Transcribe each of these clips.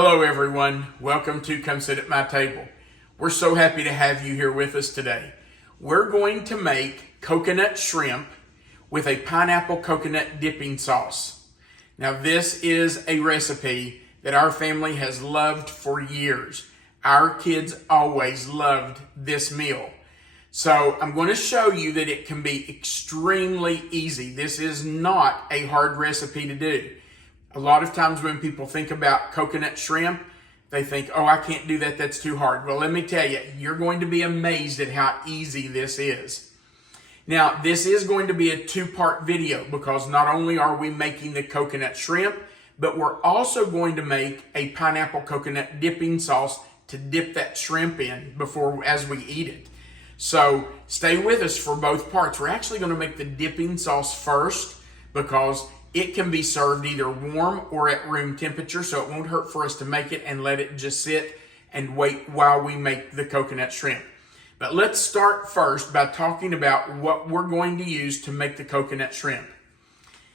Hello everyone, welcome to Come Sit at My Table. We're so happy to have you here with us today. We're going to make coconut shrimp with a pineapple coconut dipping sauce. Now this is a recipe that our family has loved for years. Our kids always loved this meal. So I'm going to show you that it can be extremely easy. This is not a hard recipe to do. A lot of times when people think about coconut shrimp, they think, oh, I can't do that, that's too hard. Well, let me tell you, you're going to be amazed at how easy this is. Now, this is going to be a two-part video because not only are we making the coconut shrimp, but we're also going to make a pineapple coconut dipping sauce to dip that shrimp in as we eat it. So stay with us for both parts. We're actually going to make the dipping sauce first because it can be served either warm or at room temperature, so it won't hurt for us to make it and let it just sit and wait while we make the coconut shrimp. But let's start first by talking about what we're going to use to make the coconut shrimp.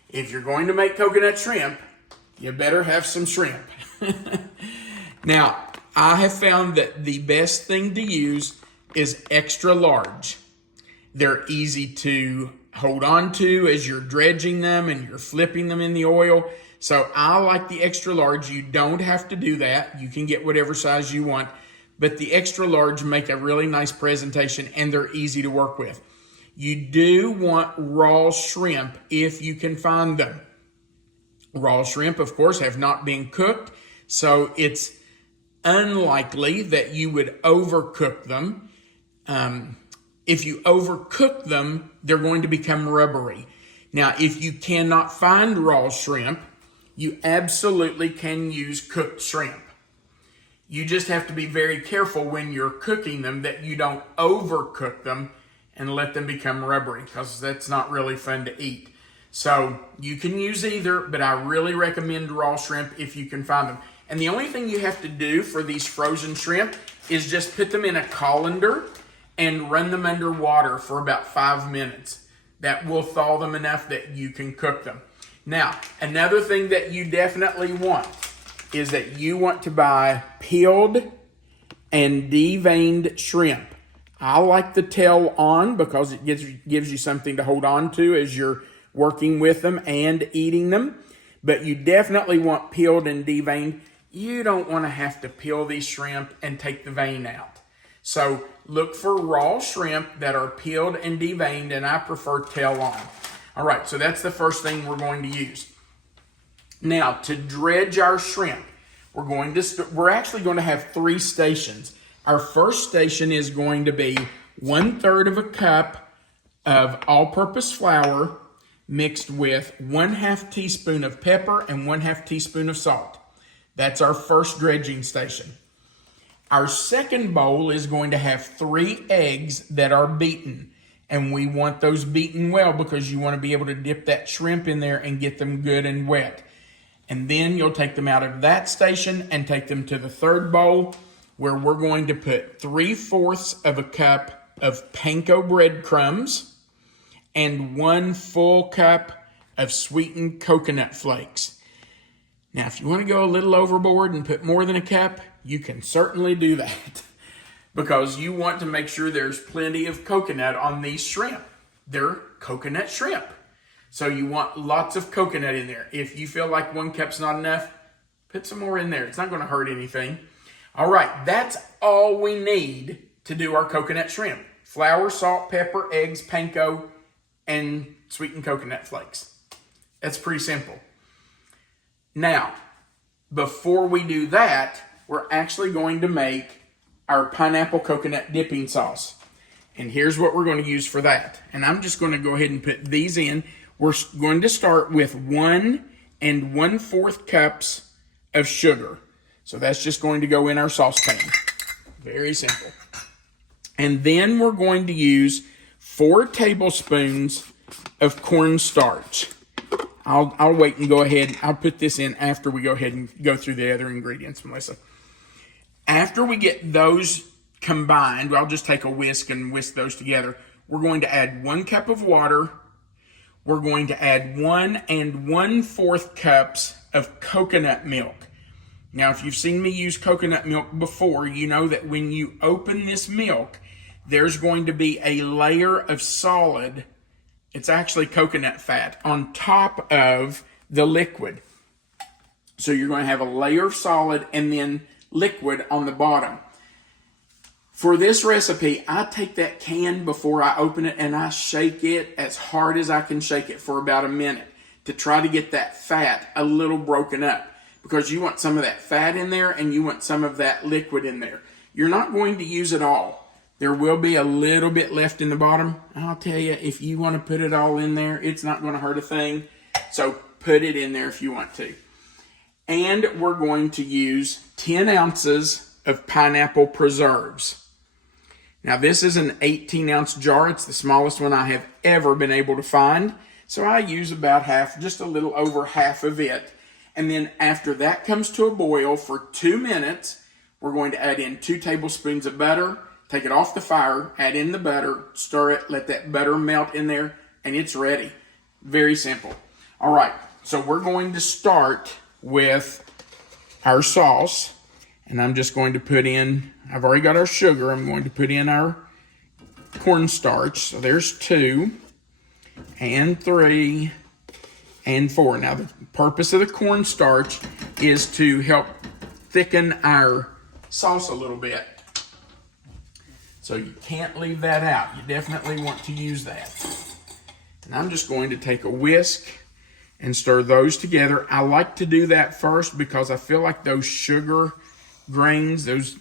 If you're going to make coconut shrimp, you better have some shrimp. Now, I have found that the best thing to use is extra large. They're easy to hold on to as you're dredging them and you're flipping them in the oil. So I like the extra large. You don't have to do that. You can get whatever size you want, but the extra large make a really nice presentation and they're easy to work with. You do want raw shrimp if you can find them. Raw shrimp, of course, have not been cooked, so it's unlikely that you would overcook them. If you overcook them, they're going to become rubbery. Now, if you cannot find raw shrimp, you absolutely can use cooked shrimp. You just have to be very careful when you're cooking them that you don't overcook them and let them become rubbery because that's not really fun to eat. So you can use either, but I really recommend raw shrimp if you can find them. And the only thing you have to do for these frozen shrimp is just put them in a colander and run them under water for about 5 minutes. That will thaw them enough that you can cook them. Now, another thing that you definitely want is that you want to buy peeled and deveined shrimp. I like the tail on because it gives you something to hold on to as you're working with them and eating them. But you definitely want peeled and deveined. You don't want to have to peel these shrimp and take the vein out. So look for raw shrimp that are peeled and deveined, and I prefer tail on. All right, so that's the first thing we're going to use. Now, to dredge our shrimp, we're actually going to have 3 stations. Our first station is going to be 1/3 of a cup of all-purpose flour mixed with 1/2 teaspoon of pepper and 1/2 teaspoon of salt. That's our first dredging station. Our second bowl is going to have 3 eggs that are beaten. And we want those beaten well because you want to be able to dip that shrimp in there and get them good and wet. And then you'll take them out of that station and take them to the third bowl where we're going to put 3/4 of a cup of Panko breadcrumbs and 1 full cup of sweetened coconut flakes. Now, if you want to go a little overboard and put more than a cup, you can certainly do that because you want to make sure there's plenty of coconut on these shrimp. They're coconut shrimp. So you want lots of coconut in there. If you feel like 1 cup's not enough, put some more in there. It's not going to hurt anything. All right, that's all we need to do our coconut shrimp. Flour, salt, pepper, eggs, panko, and sweetened coconut flakes. That's pretty simple. Now, before we do that, we're actually going to make our pineapple coconut dipping sauce. And here's what we're going to use for that. And I'm just going to go ahead and put these in. We're going to start with 1 1/4 cups of sugar. So that's just going to go in our saucepan. Very simple. And then we're going to use 4 tablespoons of cornstarch. I'll wait and go ahead. I'll put this in after we go ahead and go through the other ingredients, Melissa. After we get those combined, I'll just take a whisk and whisk those together. We're going to add 1 cup of water. We're going to add 1 1/4 cups of coconut milk. Now, if you've seen me use coconut milk before, you know that when you open this milk, there's going to be a layer of solid, it's actually coconut fat, on top of the liquid. So you're going to have a layer of solid and then liquid on the bottom. For this recipe, I take that can before I open it and I shake it as hard as I can shake it for about a minute to try to get that fat a little broken up, because you want some of that fat in there and you want some of that liquid in there. You're not going to use it all. There will be a little bit left in the bottom. I'll tell you, if you want to put it all in there, it's not going to hurt a thing. So put it in there if you want to. And we're going to use 10 ounces of pineapple preserves. Now, this is an 18-ounce jar. It's the smallest one I have ever been able to find. So I use about half, just a little over half of it. And then after that comes to a boil for 2 minutes, we're going to add in 2 tablespoons of butter, take it off the fire, add in the butter, stir it, let that butter melt in there, and it's ready. Very simple. All right, so we're going to start with our sauce. And I'm just going to put in, I've already got our sugar. I'm going to put in our cornstarch. So there's 2 and 3 and 4. Now the purpose of the cornstarch is to help thicken our sauce a little bit. So you can't leave that out. You definitely want to use that. And I'm just going to take a whisk and stir those together. I like to do that first because I feel like those sugar grains, those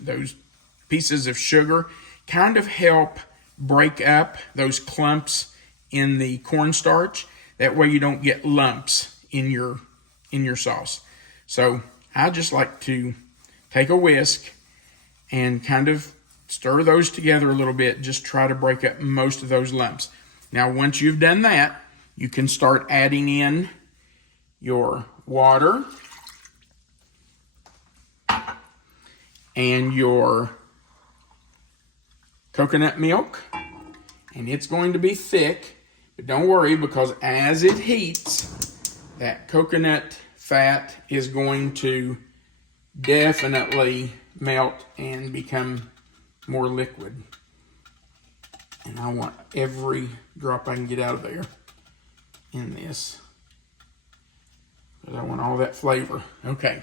pieces of sugar, kind of help break up those clumps in the cornstarch. That way you don't get lumps in your sauce. So I just like to take a whisk and kind of stir those together a little bit. Just try to break up most of those lumps. Now, once you've done that, you can start adding in your water and your coconut milk, and it's going to be thick, but don't worry, because as it heats, that coconut fat is going to definitely melt and become more liquid. And I want every drop I can get out of there in this, because I want all that flavor. Okay.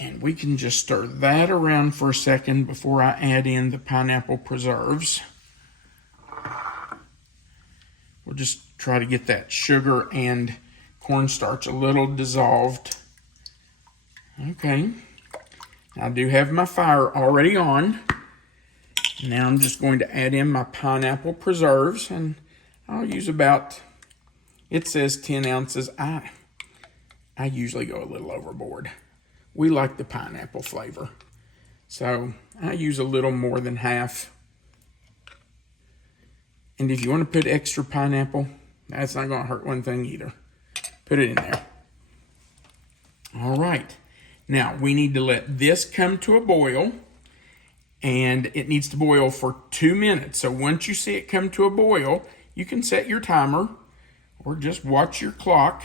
And we can just stir that around for a second before I add in the pineapple preserves. We'll just try to get that sugar and cornstarch a little dissolved. Okay. I do have my fire already on. Now I'm just going to add in my pineapple preserves, and I'll use about, it says 10 ounces. I usually go a little overboard. We like the pineapple flavor, so I use a little more than half. And if you want to put extra pineapple, that's not going to hurt one thing either. Put it in there. All right. Now, we need to let this come to a boil, and it needs to boil for 2 minutes. So once you see it come to a boil, you can set your timer or just watch your clock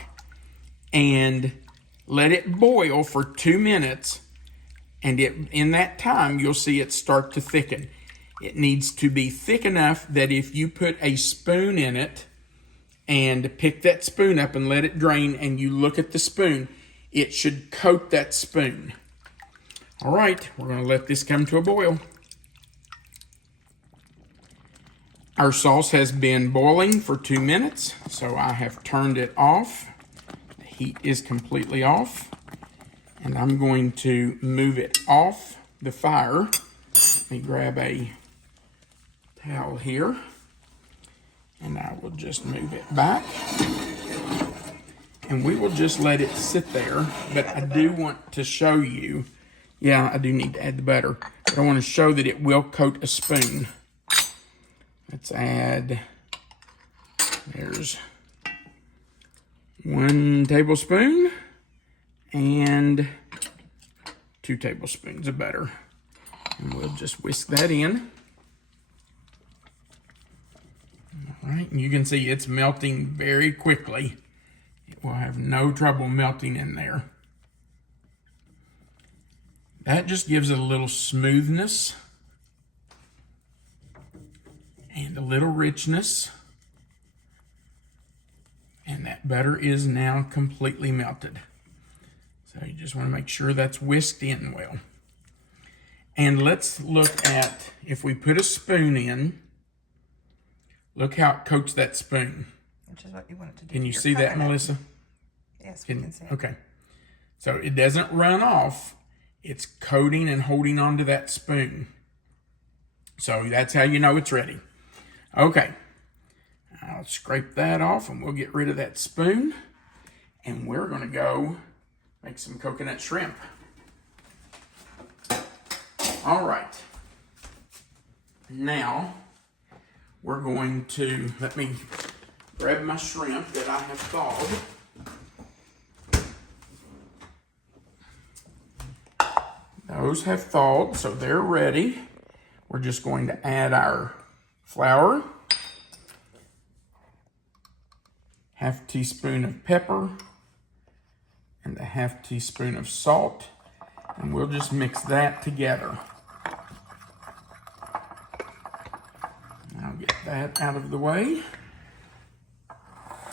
and let it boil for 2 minutes, and in that time, you'll see it start to thicken. It needs to be thick enough that if you put a spoon in it and pick that spoon up and let it drain, and you look at the spoon, it should coat that spoon. All right, we're going to let this come to a boil. Our sauce has been boiling for 2 minutes, so I have turned it off. Heat is completely off, and I'm going to move it off the fire. Let me grab a towel here, and I will just move it back, and we will just let it sit there. But I do want to show you, yeah, I do need to add the butter, but I want to show that it will coat a spoon. Let's add, there's 1 tablespoon and 2 tablespoons of butter. And we'll just whisk that in. All right, and you can see it's melting very quickly. It will have no trouble melting in there. That just gives it a little smoothness and a little richness. And that butter is now completely melted. So you just want to make sure that's whisked in well. And let's look at, if we put a spoon in, look how it coats that spoon. Which is what you want it to do. Can you see that, Melissa? Yes, we can see it. Okay. So it doesn't run off. It's coating and holding onto that spoon. So that's how you know it's ready. Okay. I'll scrape that off and we'll get rid of that spoon. And we're going to go make some coconut shrimp. All right. Now, we're going to, let me grab my shrimp that I have thawed. Those have thawed, so they're ready. We're just going to add our flour, half teaspoon of pepper, and a half teaspoon of salt, and we'll just mix that together. I'll get that out of the way.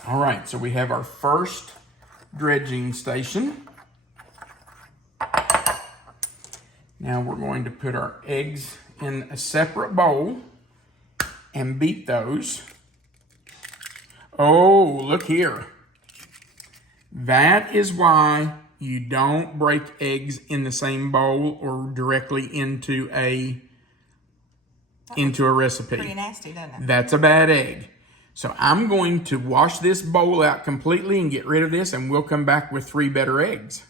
All right, so we have our first dredging station. Now we're going to put our eggs in a separate bowl and beat those. Oh, look here. That is why you don't break eggs in the same bowl or directly into a recipe. Pretty nasty, doesn't it? That's a bad egg. So I'm going to wash this bowl out completely and get rid of this, and we'll come back with 3 better eggs.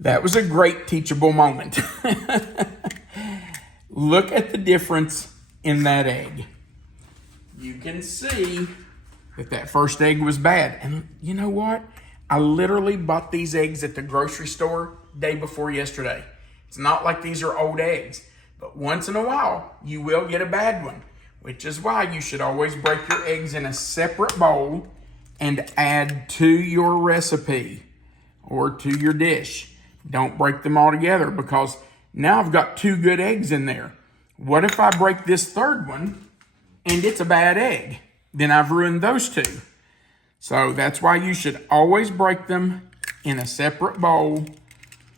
That was a great teachable moment. Look at the difference in that egg. You can see that first egg was bad. And you know what? I literally bought these eggs at the grocery store day before yesterday. It's not like these are old eggs, but once in a while, you will get a bad one, which is why you should always break your eggs in a separate bowl and add to your recipe or to your dish. Don't break them all together, because now I've got 2 good eggs in there. What if I break this third one and it's a bad egg? Then I've ruined those 2. So that's why you should always break them in a separate bowl.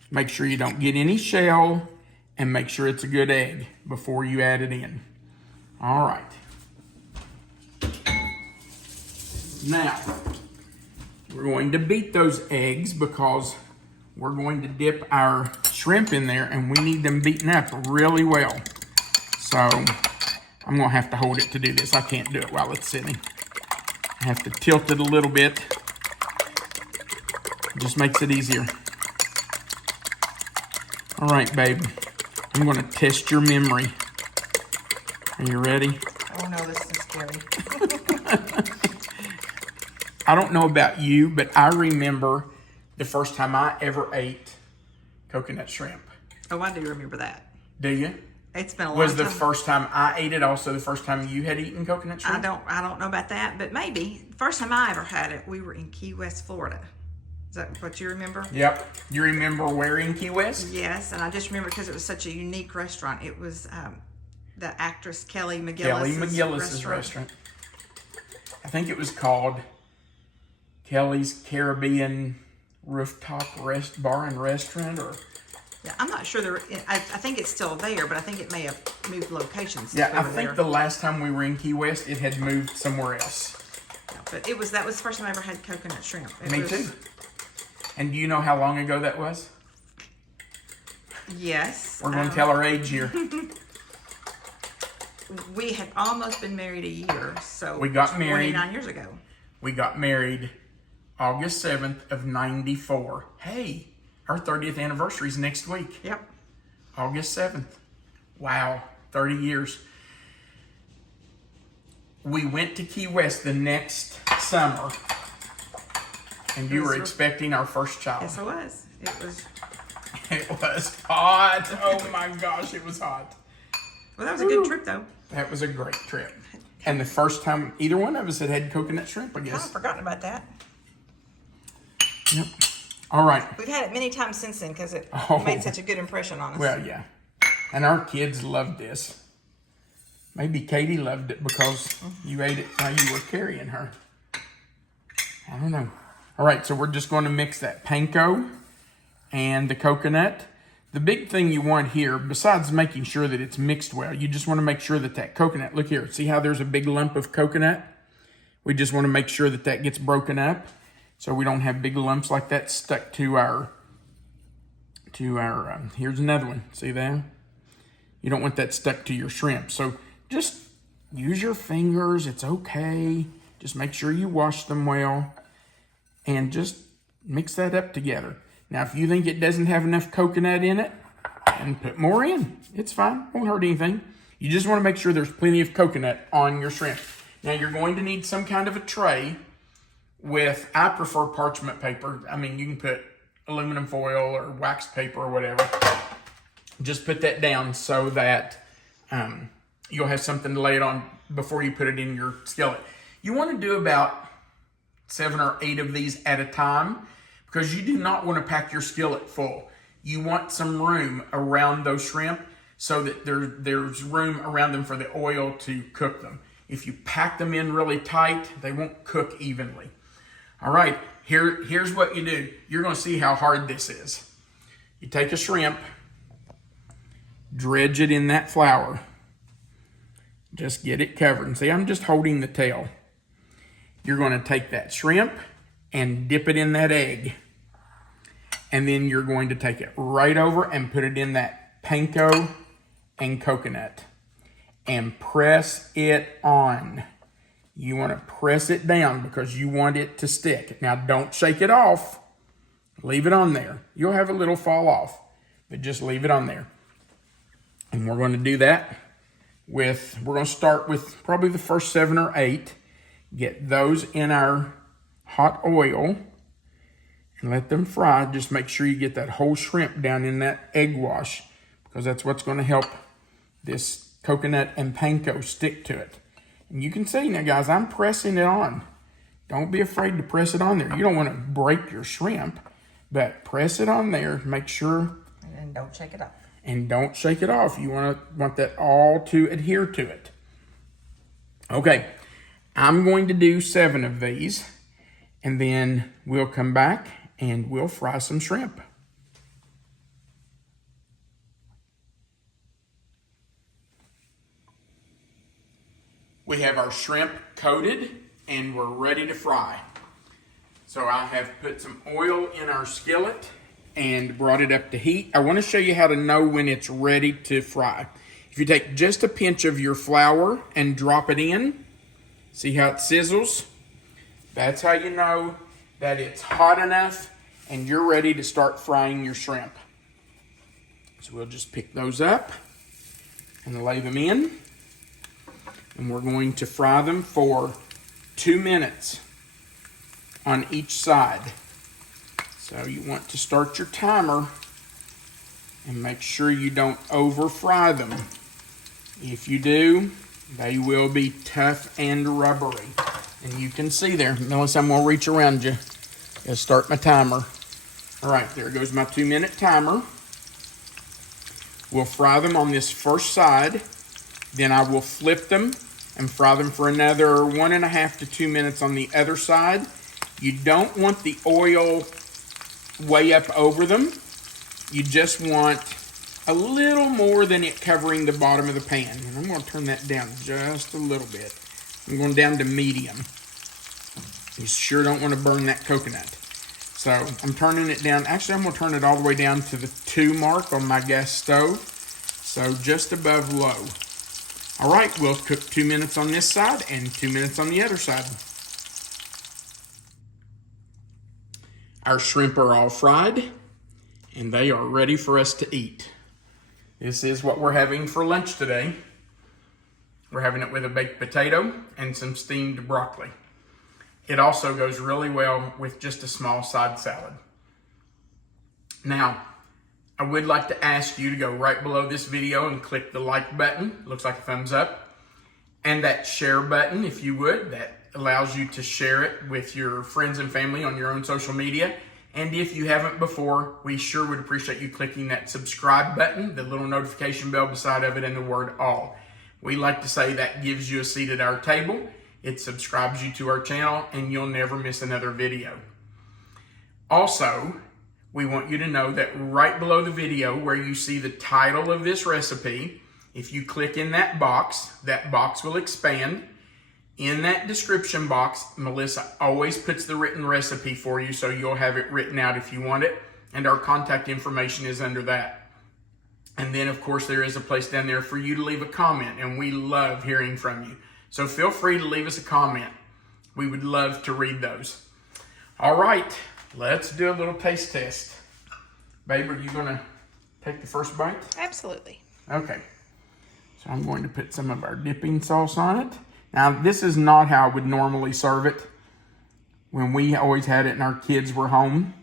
Make sure you don't get any shell, and make sure it's a good egg before you add it in. All right. Now, we're going to beat those eggs because we're going to dip our shrimp in there, and we need them beaten up really well. So I'm going to have to hold it to do this. I can't do it while it's sitting. I have to tilt it a little bit. It just makes it easier. All right, babe. I'm going to test your memory. Are you ready? Oh no, this is scary. I don't know about you, but I remember the first time I ever ate coconut shrimp. Oh, I do remember that. Do you? It's been a long Was time. the first time I ate it also the first time you had eaten coconut shrimp? I don't know about that, but maybe. First time I ever had it, we were in Key West, Florida. Is that what you remember? Yep. You remember where in Key West? Yes, and I just remember because it was such a unique restaurant. It was the actress Kelly McGillis's Kelly McGillis's restaurant. I think it was called Kelly's Caribbean Rooftop Bar and Restaurant, or... Yeah, I'm not sure. I think it's still there, but I think it may have moved locations. Yeah, I think the last time we were in Key West, it had moved somewhere else. Yeah, but that was the first time I ever had coconut shrimp. Me too. And do you know how long ago that was? Yes. We're going to tell our age here. We had almost been married a year, so we got married 29 years ago. We got married August 7th of 94. Hey, our 30th anniversary is next week. Yep. August 7th. Wow, 30 years. We went to Key West the next summer, and you were expecting our first child. Yes, I was. It was hot. Oh my gosh, it was hot. Well, that was a good trip, though. That was a great trip. And the first time either one of us had coconut shrimp, I guess. I've forgotten about that. Yep. All right. We've had it many times since then because it Oh. made such a good impression on us. Well, yeah. And our kids loved this. Maybe Katie loved it because you ate it while you were carrying her. I don't know. All right, so we're just going to mix that panko and the coconut. The big thing you want here, besides making sure that it's mixed well, you just want to make sure that that coconut, look here, see how there's a big lump of coconut? We just want to make sure that that gets broken up so we don't have big lumps like that stuck to our here's another one, see there? You don't want that stuck to your shrimp. So just use your fingers, it's okay. Just make sure you wash them well and just mix that up together. Now, if you think it doesn't have enough coconut in it, then put more in. It's fine, won't hurt anything. You just want to make sure there's plenty of coconut on your shrimp. Now, you're going to need some kind of a tray with, I prefer parchment paper. I mean, you can put aluminum foil or wax paper or whatever. Just put that down so that you'll have something to lay it on before you put it in your skillet. You want to do about 7 or 8 of these at a time because you do not want to pack your skillet full. You want some room around those shrimp so that there's room around them for the oil to cook them. If you pack them in really tight, they won't cook evenly. All right, here's what you do. You're going to see how hard this is. You take a shrimp, dredge it in that flour. Just get it covered. And see, I'm just holding the tail. You're going to take that shrimp and dip it in that egg. And then you're going to take it right over and put it in that panko and coconut. And press it on. You want to press it down because you want it to stick. Now, don't shake it off. Leave it on there. You'll have a little fall off, but just leave it on there. And we're going to do that we're going to start with probably the first 7 or 8. Get those in our hot oil and let them fry. Just make sure you get that whole shrimp down in that egg wash because that's what's going to help this coconut and panko stick to it. And you can see now, guys, I'm pressing it on. Don't be afraid to press it on there. You don't want to break your shrimp, but press it on there. Make sure. And don't shake it up. And don't shake it off. You want that all to adhere to it. Okay, I'm going to do 7 of these, and then we'll come back and we'll fry some shrimp. We have our shrimp coated and we're ready to fry. So I have put some oil in our skillet and brought it up to heat. I want to show you how to know when it's ready to fry. If you take just a pinch of your flour and drop it in, see how it sizzles? That's how you know that it's hot enough and you're ready to start frying your shrimp. So we'll just pick those up and lay them in. And we're going to fry them for 2 minutes on each side. So you want to start your timer and make sure you don't over fry them. If you do, they will be tough and rubbery. And you can see there, Melissa, I'm gonna reach around you and start my timer. All right, there goes my 2-minute timer. We'll fry them on this first side. Then I will flip them and fry them for another 1.5 to 2 minutes on the other side. You don't want the oil way up over them. You just want a little more than it covering the bottom of the pan. And I'm going to turn that down just a little bit. I'm going down to medium. You sure don't want to burn that coconut. So I'm turning it down. Actually, I'm going to turn it all the way down to the 2 mark on my gas stove. So just above low. All right, we'll cook 2 minutes on this side and 2 minutes on the other side. Our shrimp are all fried and they are ready for us to eat. This is what we're having for lunch today. We're having it with a baked potato and some steamed broccoli. It also goes really well with just a small side salad. Now, I would like to ask you to go right below this video and click the like button. Looks like a thumbs up. And that share button, if you would. That allows you to share it with your friends and family on your own social media. And if you haven't before, we sure would appreciate you clicking that subscribe button, the little notification bell beside of it, and the word all. We like to say that gives you a seat at our table. It subscribes you to our channel, and you'll never miss another video. Also, we want you to know that right below the video where you see the title of this recipe, if you click in that box will expand. In that description box, Melissa always puts the written recipe for you, so you'll have it written out if you want it, and our contact information is under that. And then, of course, there is a place down there for you to leave a comment, and we love hearing from you. So feel free to leave us a comment. We would love to read those. All right, let's do a little taste test. Babe, are you going to take the first bite? Absolutely. Okay. So I'm going to put some of our dipping sauce on it. Now, this is not how I would normally serve it when we always had it and our kids were home,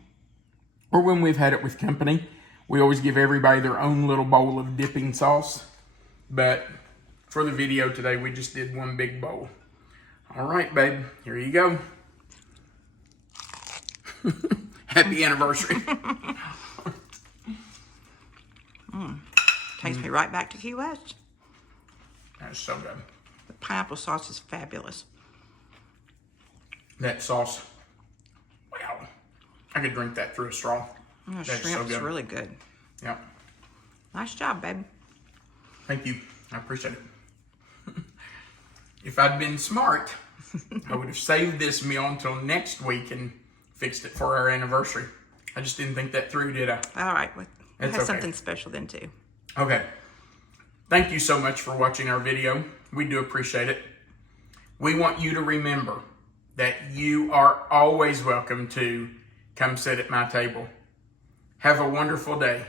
or when we've had it with company. We always give everybody their own little bowl of dipping sauce. But for the video today, we just did one big bowl. All right, babe, here you go. Happy anniversary. Takes me right back to Key West. That's so good. The pineapple sauce is fabulous. That sauce, wow. I could drink that through a straw. The That's shrimp's so good. really good. Yeah. Nice job, babe. Thank you. I appreciate it. If I'd been smart, I would have saved this meal until next week and fixed it for our anniversary. I just didn't think that through, did I? All right. We'll It's have okay. something special then, too. Okay. Thank you so much for watching our video. We do appreciate it. We want you to remember that you are always welcome to come sit at my table. Have a wonderful day.